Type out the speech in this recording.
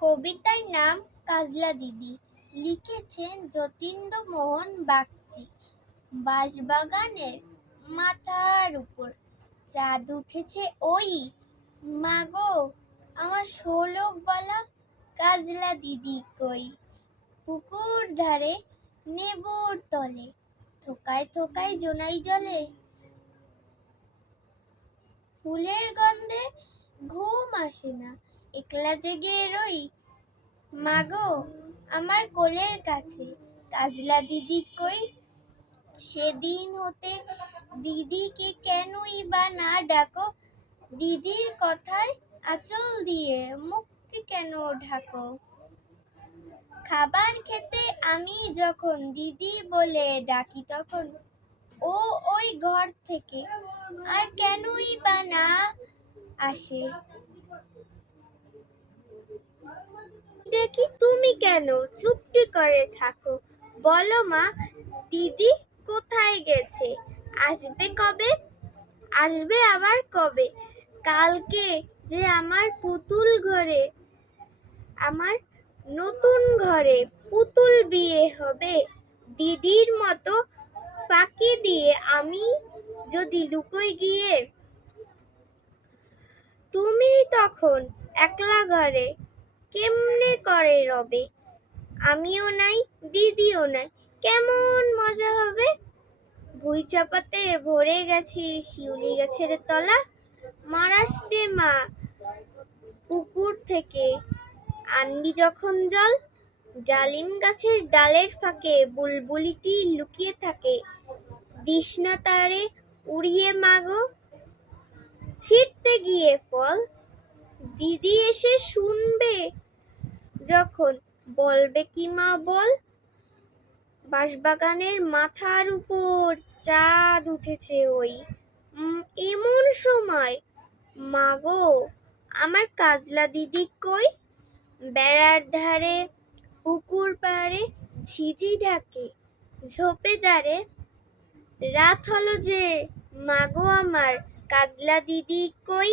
কবিতার নাম কাজলা দিদি, লিখেছেন যতীন্দ্র মোহন বাগচি। বাঁশবাগানের মাথার উপর চাঁদ উঠেছে ওই, মাগো আমার শোলক বলা কাজলা দিদি কই। পুকুর ধারে নেবুর তলে থোকায় থোকায় জোনাই জলে, ফুলের গন্ধে ঘুম আসে না, একলা জেগে রই। মাগো আমার কোলের কাছে কাজলা দিদি কই। সেদিন হতে দিদিকে কেনই বা না ডাকো, দিদির কথায় আঁচল দিয়ে মুখটি কেন ঢাকো। খাবার খেতে আমি যখন দিদি বলে ডাকি তখন ও ওই ঘর থেকে আর কেনই বা না আসে। দেখি তুমি কেন চুপটি করে থাকো, বলো মা দিদি কোথায় গেছে, আসবে কবে, আসবে আবার কবে। কালকে যে আমার পুতুল ঘরে, আমার নতুন ঘরে পুতুল বিয়ে হবে, দিদির মতো ফাঁকি দিয়ে আমি যদি লুকোই গিয়ে, তুমি তখন একলা ঘরে কেমনে করে রবে। আমিও নাই দিদিও নাই, কেমন মজা হবে। ভুঁই চাপাতে ভরে গেছি শিউলি গাছের তলা, মহারাষ্ট্রে মা পুকুর থেকে আনবি যখন জল। ডালিম গাছের ডালের ফাঁকে বুলবুলিটি লুকিয়ে থাকে, দিস না তারে উড়িয়ে মাগো ছিঁড়তে গিয়ে ফল। দিদি এসে শুনবে যখন বলবে কি মা বল। বাঁশবাগানের মাথার উপর চাঁদ উঠেছে ওই, এমন সময় মাগো আমার কাজলা দিদি কই। বেড়ার ধারে পুকুর পাড়ে ঝিঝি ডাকে ঝোপে দাঁড়ে, রাত হলো যে মাগো আমার কাজলা দিদি কই।